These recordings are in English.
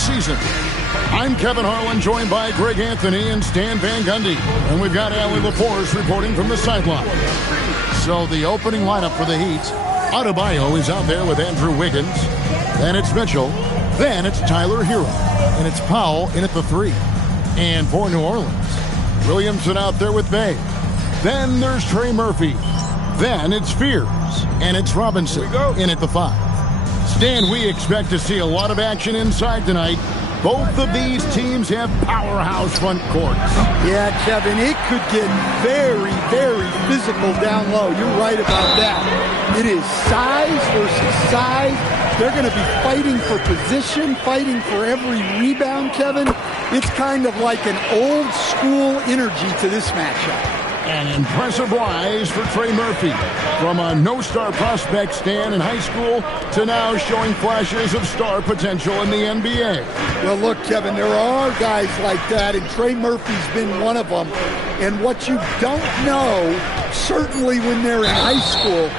season. I'm Kevin Harlan, joined by Greg Anthony and Stan Van Gundy. And we've got Allie LaForce reporting from the sideline. So the opening lineup for the Heat. Adebayo is out there with Andrew Wiggins. Then it's Mitchell. Then it's Tyler Hero. And it's Powell in at the 3. And for New Orleans, Williamson out there with Bay. Then there's Trey Murphy. Then it's Fears. And it's Robinson in at the 5. Stan, we expect to see a lot of action inside tonight. Both of these teams have powerhouse front courts. Yeah, Kevin, it could get very, very physical down low. You're right about that. It is size versus size. They're going to be fighting for position, fighting for every rebound, Kevin. It's kind of like an old school energy to this matchup. An impressive rise for Trey Murphy. From a no-star prospect stand in high school to now showing flashes of star potential in the NBA. Well, look, Kevin, there are guys like that, and Trey Murphy's been one of them. And what you don't know, certainly when they're in high school,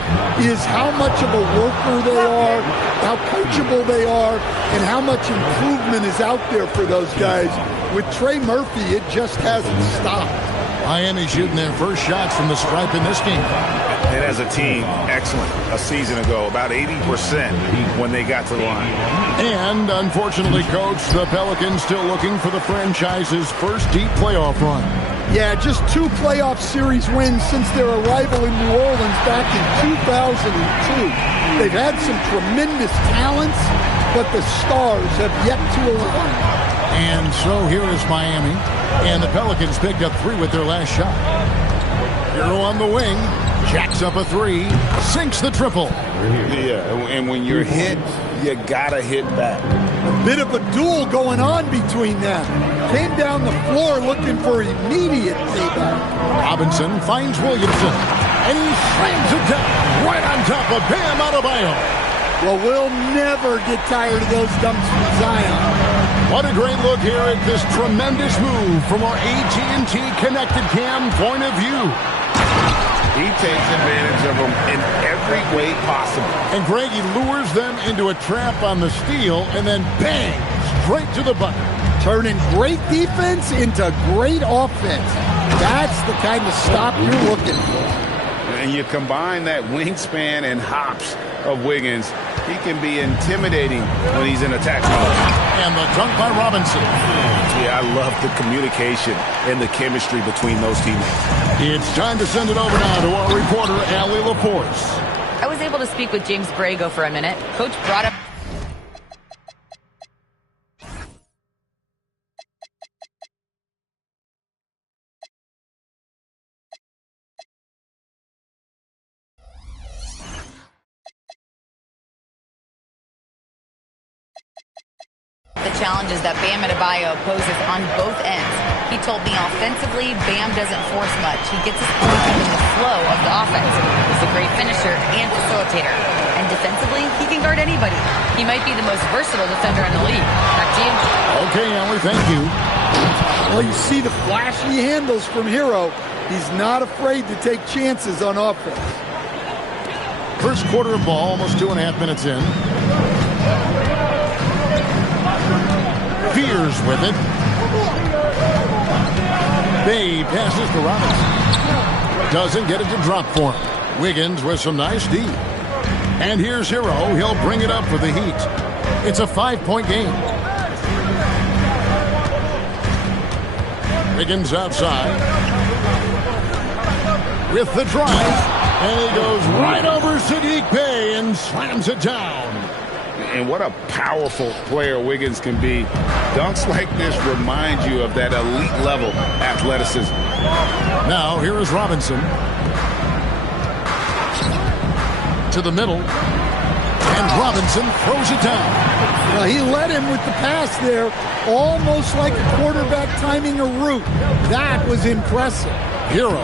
is how much of a worker they are, how coachable they are, and how much improvement is out there for those guys. With Trey Murphy, it just hasn't stopped. Miami shooting their first shots from the stripe in this game. And as a team, excellent. A season ago, about 80% when they got to the line. And unfortunately, Coach, the Pelicans still looking for the franchise's first deep playoff run. Yeah, just 2 playoff series wins since their arrival in New Orleans back in 2002. They've had some tremendous talents, but the stars have yet to align. And so here is Miami. And the Pelicans picked up 3 with their last shot. Hero on the wing. Jacks up a 3. Sinks the triple. Yeah, and when you're hit, you gotta hit back. A bit of a duel going on between them. Came down the floor looking for immediate payback. Robinson finds Williamson. And he slams it down right on top of Bam Adebayo. Well, we'll never get tired of those dunks from Zion. What a great look here at this tremendous move from our AT&T Connected Cam point of view. He takes advantage of them in every way possible. And Greg, he lures them into a trap on the steal and then bang, straight to the bucket. Turning great defense into great offense. That's the kind of stop you're looking for. And you combine that wingspan and hops of Wiggins, he can be intimidating when he's in attack mode. And the dunk by Robinson. Yeah, I love the communication and the chemistry between those teammates. It's time to send it over now to our reporter, Allie LaForce. I was able to speak with James Borrego for a minute. Coach brought up the challenges that Bam Adebayo poses on both ends. He told me offensively, Bam doesn't force much. He gets his points in the flow of the offense. He's a great finisher and facilitator. And defensively, he can guard anybody. He might be the most versatile defender in the league. Back to you. Okay, Allie, thank you. Well, you see the flashy handles from Hero. He's not afraid to take chances on offense. First quarter of ball, almost 2.5 minutes in. Fears with it. Bay passes to Robinson. Doesn't get it to drop for him. Wiggins with some nice D. And here's Hero. He'll bring it up for the Heat. It's a 5-point game. Wiggins outside. With the drive. And he goes right over Saddiq Bey and slams it down. And what a powerful player Wiggins can be. Dunks like this remind you of that elite level athleticism. Now here is Robinson. To the middle. And Robinson throws it down. Well, he led him with the pass there, almost like a quarterback timing a route. That was impressive. Hero,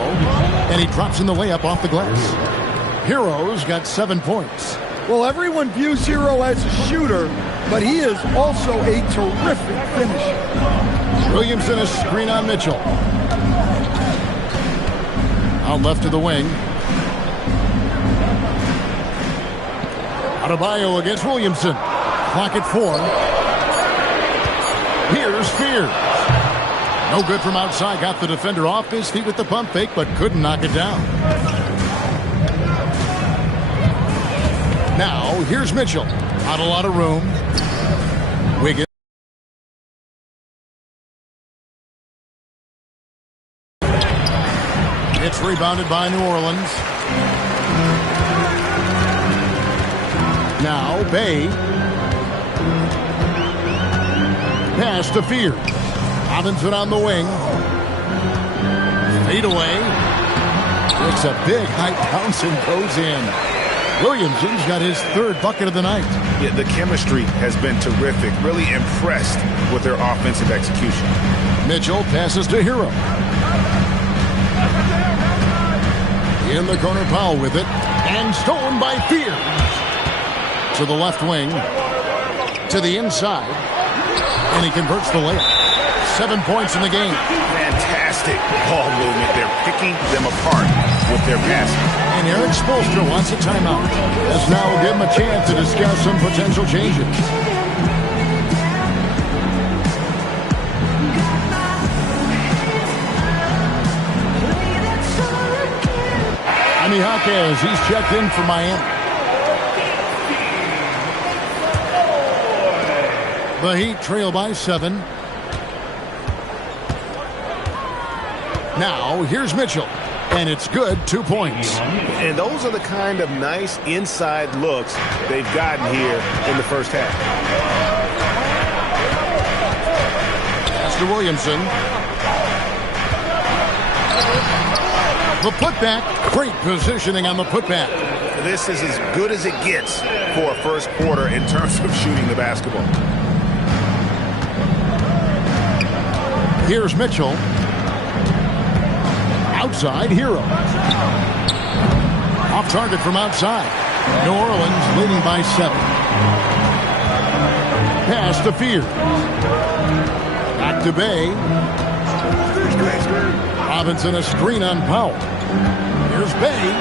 and he drops in the layup off the glass. Hero's got 7 points. Well, everyone views Hero as a shooter, but he is also a terrific finisher. Williamson a screen on Mitchell. Out left to the wing. Adebayo against Williamson. Clock at 4. Here's Fear. No good from outside. Got the defender off his feet with the pump fake, but couldn't knock it down. Now, here's Mitchell. Not a lot of room. Wiggins. It's rebounded by New Orleans. Now, Bay. Pass to Fear. Robinson on the wing. Fade away. It's a big high bounce and goes in. Williamson's got his third bucket of the night. Yeah, the chemistry has been terrific. Really impressed with their offensive execution. Mitchell passes to Hero. In the corner, Powell with it. And stolen by Fear. To the left wing. To the inside. And he converts the layup. 7 points in the game. Fantastic ball movement. They're picking them apart with their passing. And Eric Spoelstra wants a timeout. This now will give him a chance to discuss some potential changes. Jaime Jaquez, he's checked in for Miami. The Heat trail by 7. Now, here's Mitchell. And it's good, 2 points. And those are the kind of nice inside looks they've gotten here in the first half. Pass to Williamson. The putback. Great positioning on the putback. This is as good as it gets for a first quarter in terms of shooting the basketball. Here's Mitchell. Outside, Hero. Off target from outside. New Orleans leading by 7. Pass to Fear. Back to Bay. Robinson a screen on Powell. Here's Bay.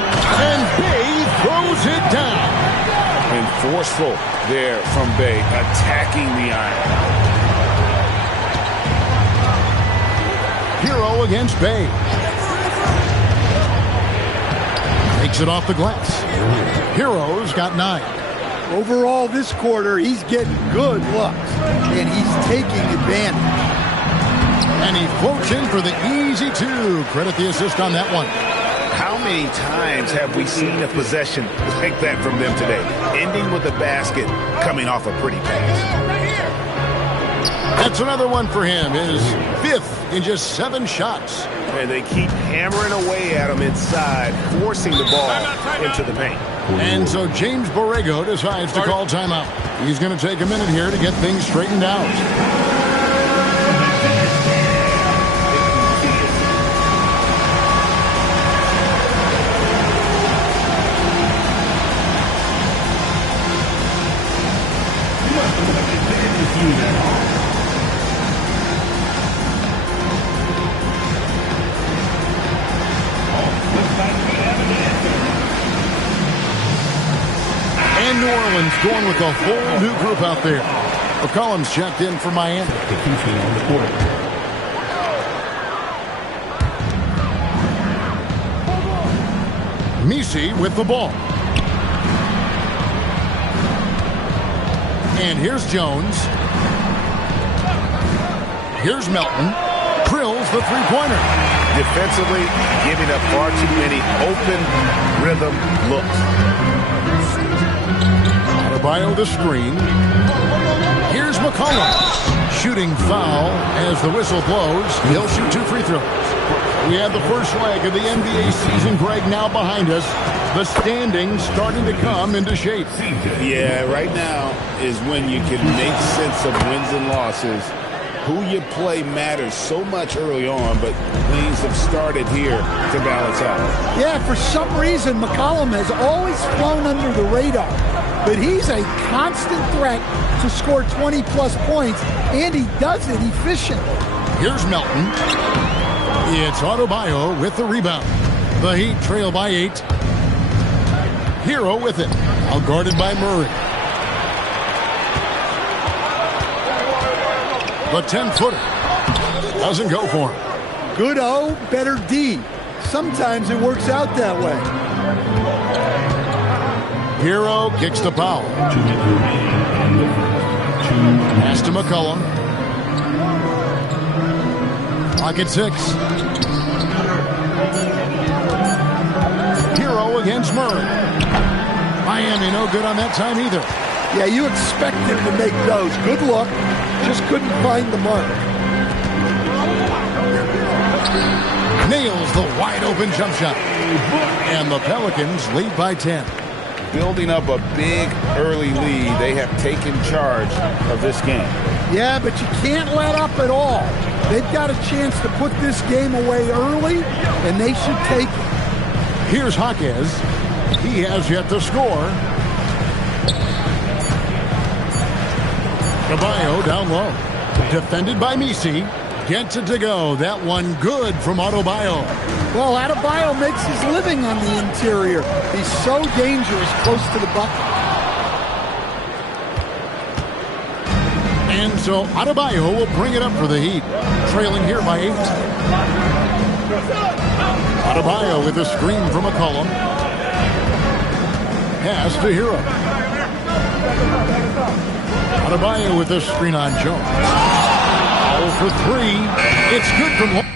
And Bay throws it down. And forceful there from Bay, attacking the iron. Hero against Bay. Takes it off the glass. Hero's got 9. Overall, this quarter, he's getting good looks, and he's taking advantage. And he floats in for the easy 2. Credit the assist on that one. How many times have we seen a possession like that from them today? Ending with a basket, coming off a pretty pass. That's another one for him. His 5th in just 7 shots. And they keep hammering away at him inside, forcing the ball into the paint. And so James Borrego decides to call timeout. He's going to take a minute here to get things straightened out. And New Orleans going with a whole new group out there. McCollum's checked in for Miami. Messi with the ball. And here's Jones. Here's Melton. Drills the three-pointer. Defensively, giving up far too many open rhythm looks. Adebayo the screen. Here's McCollum. Shooting foul as the whistle blows. He'll shoot 2 free throws. We have the first leg of the NBA season, Greg, now behind us. The standings starting to come into shape. Yeah, right now is when you can make sense of wins and losses. Who you play matters so much early on, but things have started here to balance out. Yeah, for some reason, McCollum has always flown under the radar. But he's a constant threat to score 20-plus points, and he does it efficiently. Here's Melton. It's Adebayo with the rebound. The Heat trail by 8. Hero with it. Out guarded by Murray. The 10-footer doesn't go for him. Good O, better D. Sometimes it works out that way. Hero kicks the foul. Pass to McCollum. Clock at 6. Hero against Murray. Miami no good on that time either. Yeah, you expect him to make those. Good luck. Just couldn't find the mark. Nails the wide-open jump shot. And the Pelicans lead by 10. Building up a big early lead, they have taken charge of this game. Yeah, but you can't let up at all. They've got a chance to put this game away early, and they should take it. Here's Jaquez. He has yet to score. Caballo down low. Defended by Misi. Gets it to go. That one good from Adebayo. Well, Adebayo makes his living on the interior. He's so dangerous close to the bucket. And so Adebayo will bring it up for the Heat. Trailing here by 8. Adebayo with a screen from McCollum. Pass to Hero. Adebayo with a screen on Jones. All for 3. It's good from one.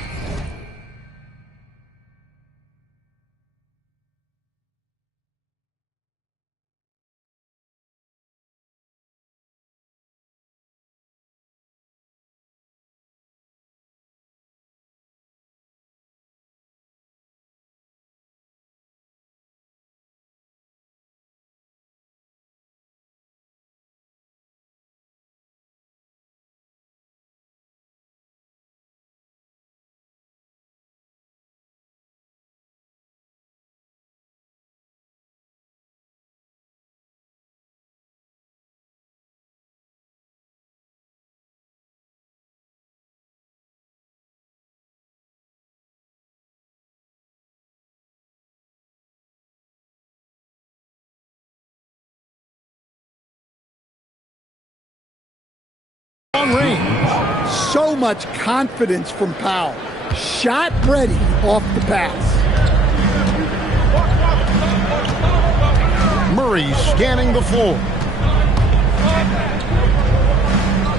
Long range. So much confidence from Powell. Shot ready off the pass. Murray scanning the floor.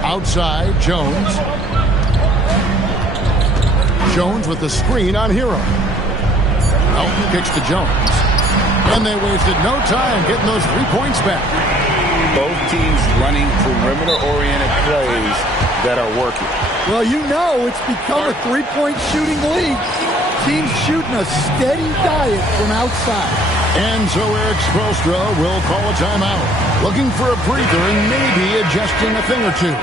Outside, Jones. Jones with the screen on Hero. Elton kicks to Jones. And they wasted no time getting those 3 points back. Both teams running perimeter-oriented plays that are working. Well, you know it's become a three-point shooting league. Teams shooting a steady diet from outside. And so Eric Spoelstra will call a timeout. Looking for a breather and maybe adjusting a thing or two.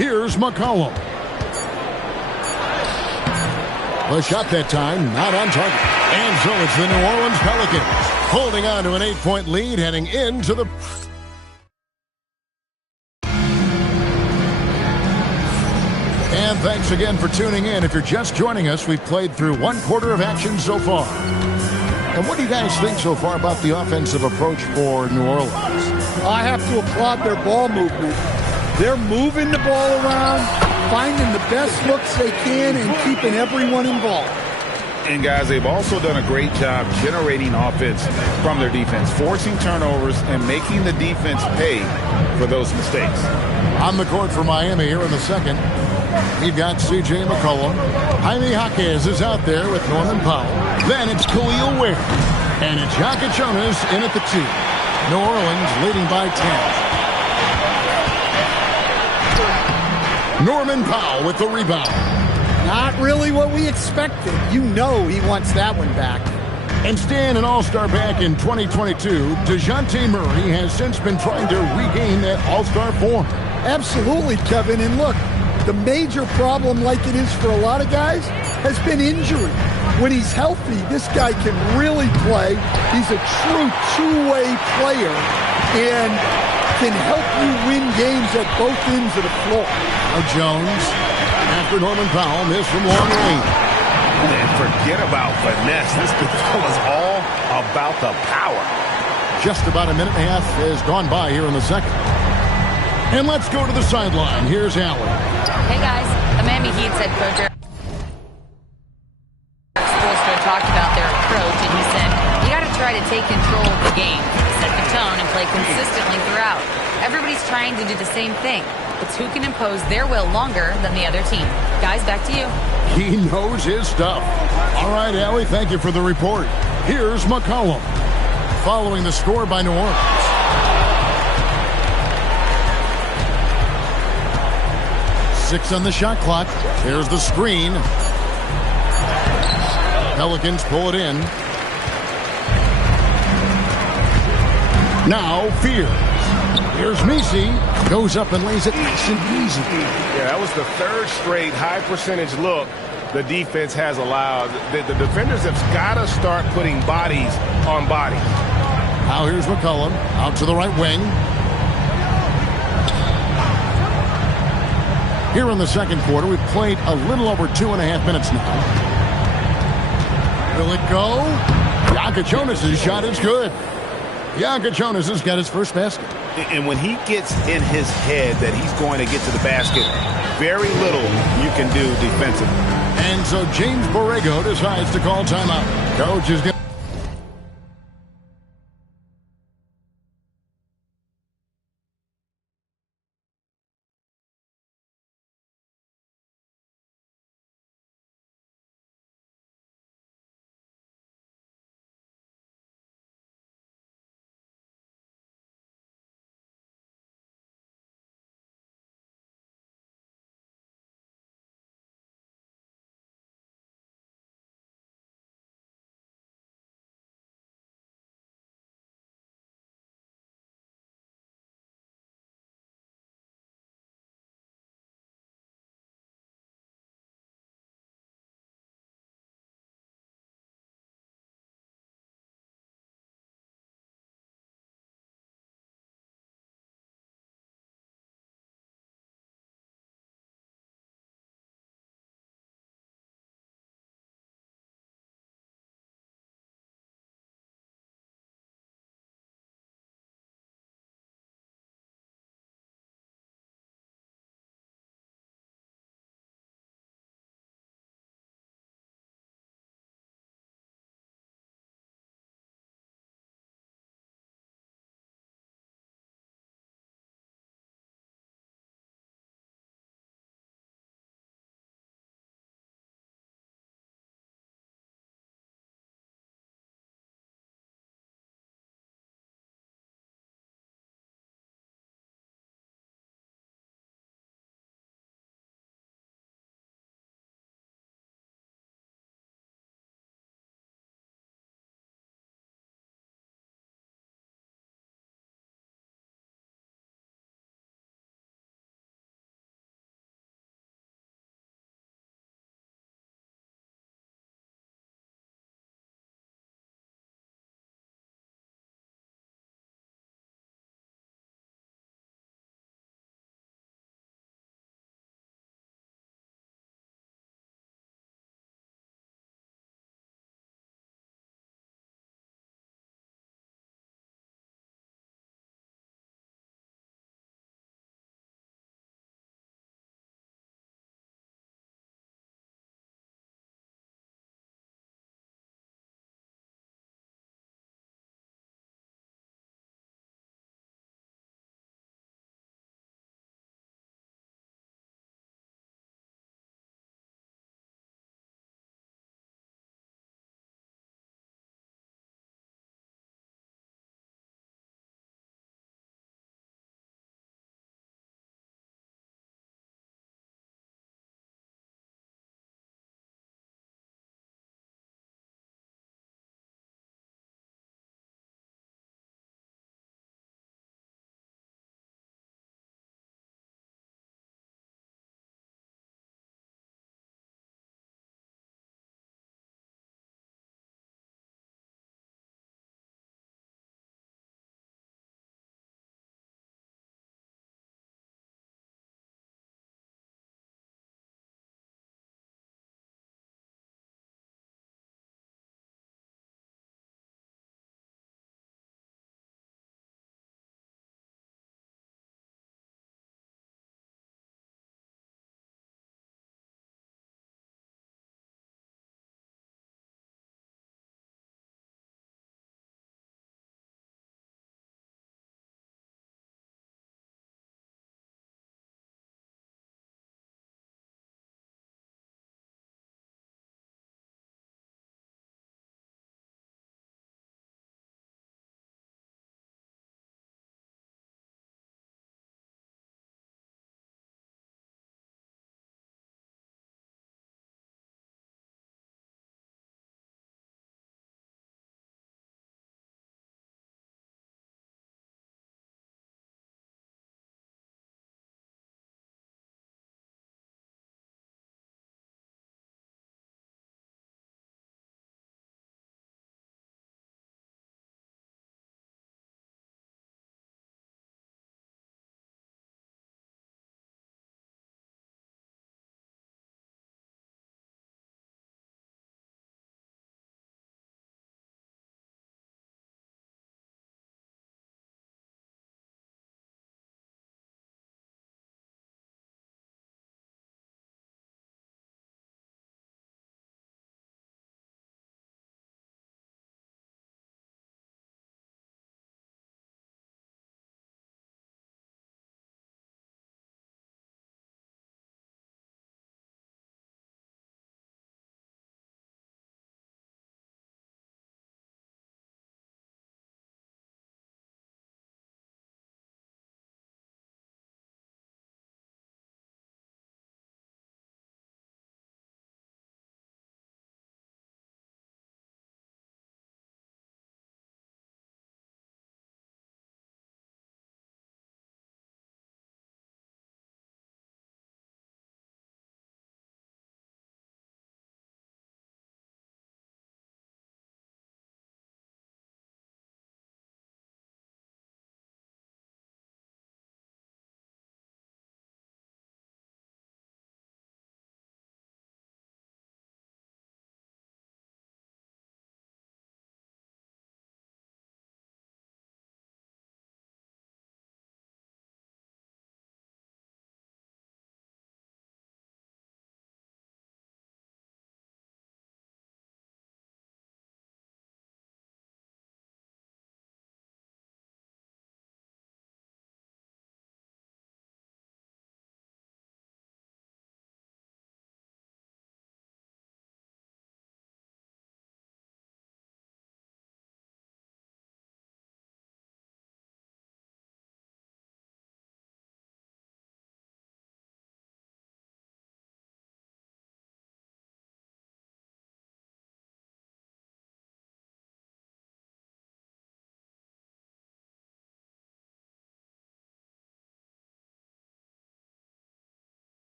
Here's McCollum. The shot that time, not on target. And so it's the New Orleans Pelicans holding on to an 8-point lead heading into the... And thanks again for tuning in. If you're just joining us, we've played through 1 quarter of action so far. And what do you guys think so far about the offensive approach for New Orleans? I have to applaud their ball movement. They're moving the ball around, finding the best looks they can, and keeping everyone involved. And guys, they've also done a great job generating offense from their defense, forcing turnovers and making the defense pay for those mistakes. On the court for Miami here in the second, we've got C.J. McCollum. Jaime Jaquez is out there with Norman Powell. Then it's Khalil Ware. And it's Jaka Jonas in at the 2. New Orleans leading by 10. Norman Powell with the rebound. Not really what we expected. You know he wants that one back. And staying an all-star back in 2022, DeJounte Murray has since been trying to regain that all-star form. Absolutely, Kevin. And look, the major problem, like it is for a lot of guys, has been injury. When he's healthy, this guy can really play. He's a true two-way player and can help you win games at both ends of the floor. Now Jones, after Norman Powell, missed from long range. And forget about finesse. This was all about the power. Just about a minute and a half has gone by here in the second. And let's go to the sideline. Here's Allen. Hey, guys. The Miami Heat's head coach Eric Spoelstra talked about their approach, and he said, you got to try to take control of the game, set the tone, and play consistently throughout. Everybody's trying to do the same thing. It's who can impose their will longer than the other team. Guys, back to you. He knows his stuff. All right, Allie, thank you for the report. Here's McCollum. Following the score by New Orleans. Six on the shot clock. There's the screen. Pelicans pull it in. Now Fears. Here's Messi. Goes up and lays it nice and easy. Yeah, that was the third straight high percentage look the defense has allowed. The defenders have got to start putting bodies on bodies. Now here's McCollum. Out to the right wing. Here in the second quarter, we've played a little over 2.5 minutes now. Will it go? Yaka Jonas' shot is good. Yaka Jonas has got his first basket. And when he gets in his head that he's going to get to the basket, very little you can do defensively. And so James Borrego decides to call timeout. Coach is going to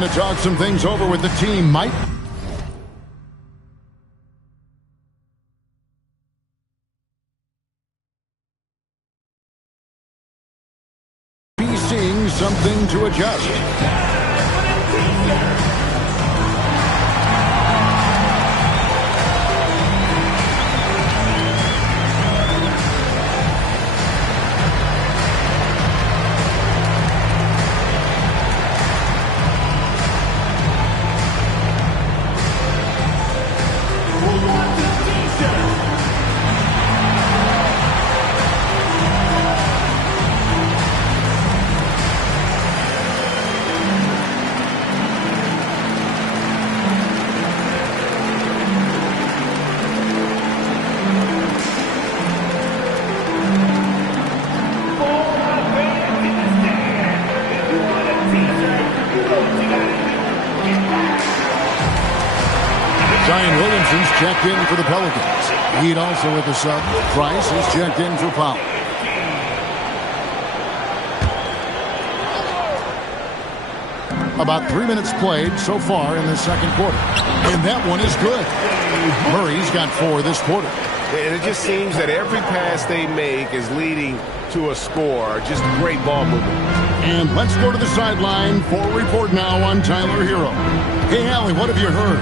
To talk some things over with the team, Mike. Be seeing something to adjust. Zion Williamson's checked in for the Pelicans. Heat also with the sub. Price is checked in for Powell. About 3 minutes played so far in the second quarter. And that one is good. Murray's got 4 this quarter. And it just seems that every pass they make is leading to a score. Just great ball movement. And let's go to the sideline for a report now on Tyler Hero. Hey, Allie, what have you heard?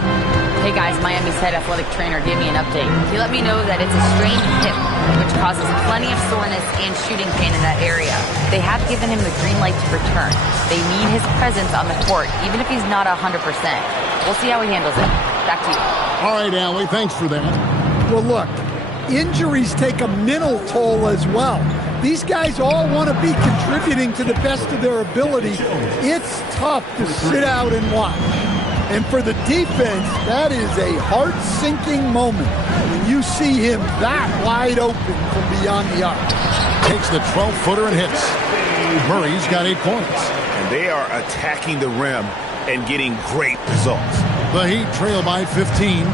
Hey guys, Miami's head athletic trainer gave me an update. He let me know that it's a strained hip, which causes plenty of soreness and shooting pain in that area. They have given him the green light to return. They need his presence on the court, even if he's not 100%. We'll see how he handles it. Back to you. All right, Allie, thanks for that. Well, look, injuries take a mental toll as well. These guys all want to be contributing to the best of their ability. It's tough to sit out and watch. And for the defense, that is a heart-sinking moment when you see him that wide open from beyond the arc. Takes the 12-footer and hits. Murray's got 8 points. And they are attacking the rim and getting great results. The Heat trail by 15.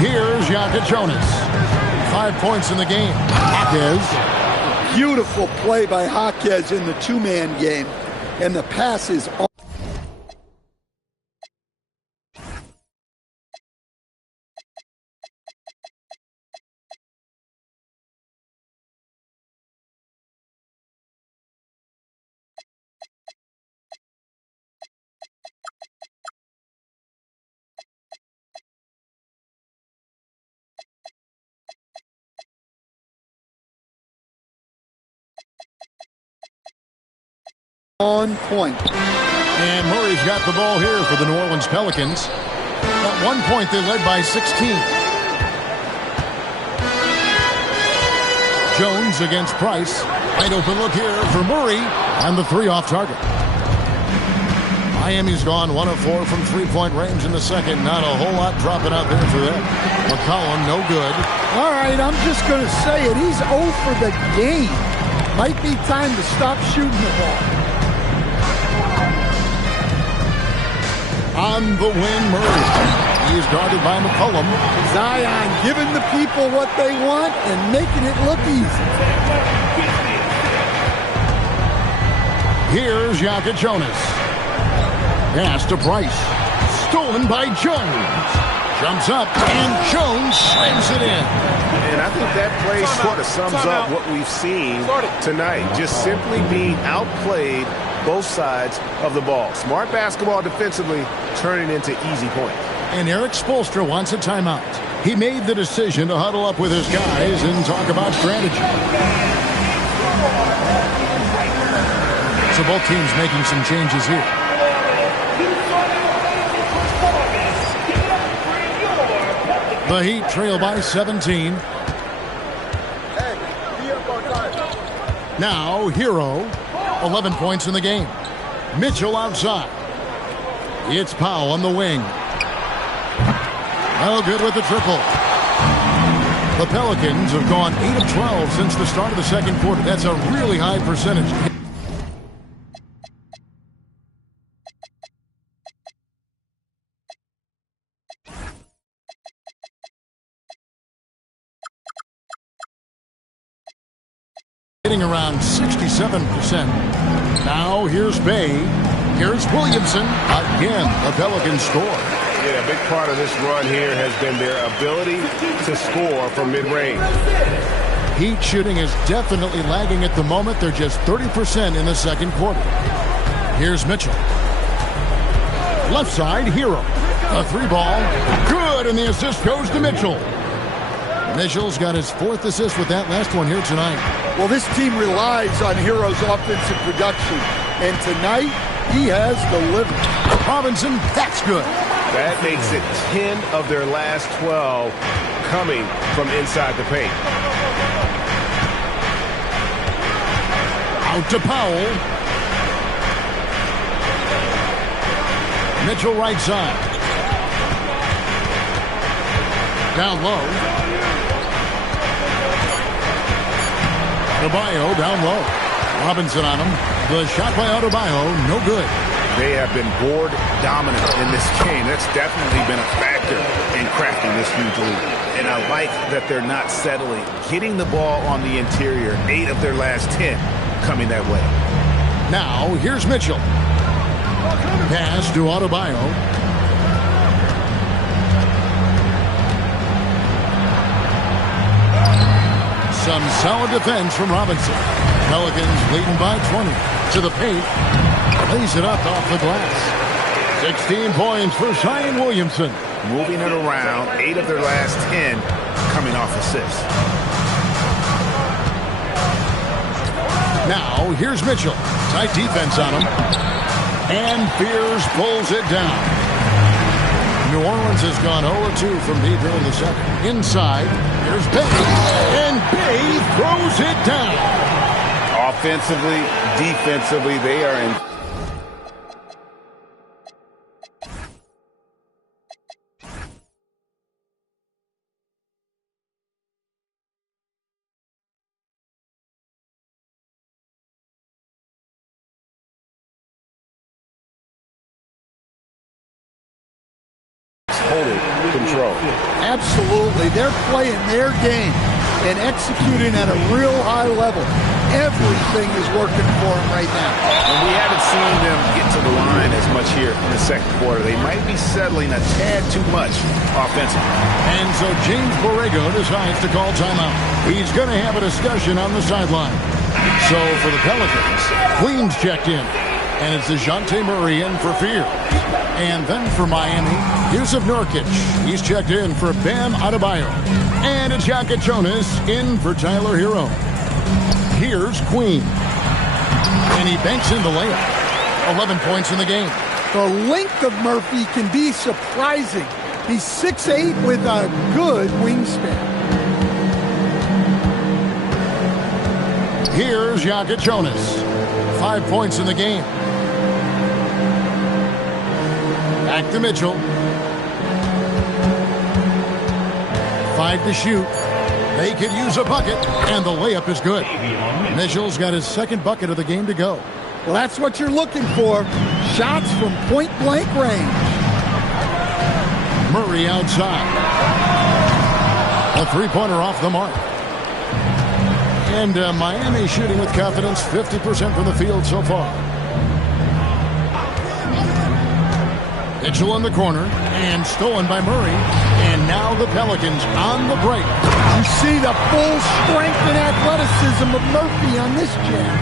Here's Yaka Jonas. 5 points in the game. Jaquez. Beautiful play by Jaquez in the two-man game. And the pass is on point. And Murray's got the ball here for the New Orleans Pelicans. At one point, they led by 16. Jones against Price. Wide open look here for Murray. And the 3 off target. Miami's gone 1 of 4 from three-point range in the second. Not a whole lot dropping out there for them. McCollum, no good. All right, I'm just going to say it. He's 0 for the game. Might be time to stop shooting the ball. On the wing, Murray. He is guarded by McCollum. Zion giving the people what they want and making it look easy. Here's Yaka Jonas. Pass to Price. Stolen by Jones. Jumps up, and Jones slams it in. And I think that play sort of sums up what we've seen tonight. Just simply being outplayed both sides of the ball. Smart basketball defensively, turning into easy points. And Eric Spoelstra wants a timeout. He made the decision to huddle up with his guys and talk about strategy. So both teams making some changes here. The Heat trail by 17. Now, Hero, 11 points in the game. Mitchell outside. It's Powell on the wing. No good with the triple. The Pelicans have gone 8 of 12 since the start of the second quarter. That's a really high percentage. hitting around 67%. Now here's Bay. Here's Williamson. Again, the Pelicans score. Yeah, a big part of this run here has been their ability to score from mid-range. Heat shooting is definitely lagging at the moment. They're just 30% in the second quarter. Here's Mitchell. Left side, Hero. A three ball. Good, and the assist goes to Mitchell. Mitchell's got his 4th assist with that last one here tonight. Well, this team relies on Hero's offensive production, and tonight he has delivered. Robinson, that's good. That makes it 10 of their last 12 coming from inside the paint. Out to Powell. Mitchell right side. Down low. Adebayo down low. Robinson on him. The shot by Adebayo, no good. They have been board dominant in this game. That's definitely been a factor in crafting this huge lead. And I like that they're not settling. Getting the ball on the interior, 8 of their last 10 coming that way. Now, here's Mitchell. Pass to Adebayo. Some solid defense from Robinson. Pelicans leading by 20. To the paint. Lays it up off the glass. 16 points for Zion Williamson. Moving it around, 8 of their last 10 coming off assists. Now, here's Mitchell. Tight defense on him. And Fears pulls it down. New Orleans has gone 0-2 from deep here in the second. Inside, here's Bay. And Bay throws it down. Offensively, defensively, they are in. Total control. Absolutely. They're playing their game and executing at a real high level. Everything is working for them right now. And we haven't seen them get to the line as much here in the second quarter. They might be settling a tad too much offensively. And so James Borrego decides to call timeout. He's going to have a discussion on the sideline. So for the Pelicans, Queens checked in. And it's DeJounte Murray in for Fears. And then for Miami, Jusuf Nurkic. He's checked in for Bam Adebayo. And it's Jokic Jonas in for Tyler Hero. Here's Queen. And he banks in the layup. 11 points in the game. The length of Murphy can be surprising. He's 6'8" with a good wingspan. Here's Jokic Jonas. 5 points in the game. Back to Mitchell. 5 to shoot. They could use a bucket, and the layup is good. Mitchell's got his 2nd bucket of the game to go. Well, that's what you're looking for. Shots from point-blank range. Murray outside. A three-pointer off the mark. And Miami shooting with confidence, 50% from the field so far. Mitchell in the corner, and stolen by Murray. And now the Pelicans on the break. You see the full strength and athleticism of Murphy on this jam.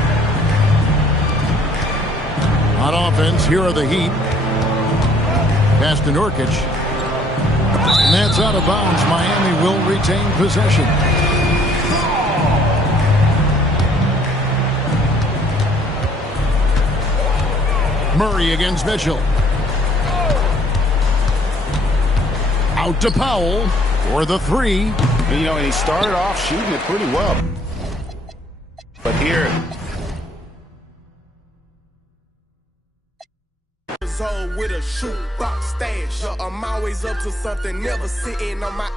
On offense, here are the Heat. Pass to Nurkic. And that's out of bounds. Miami will retain possession. Murray against Mitchell. Out to Powell for the 3. You know, and he started off shooting it pretty well. But here, with a shoe box stash. I'm always up to something, never sitting on my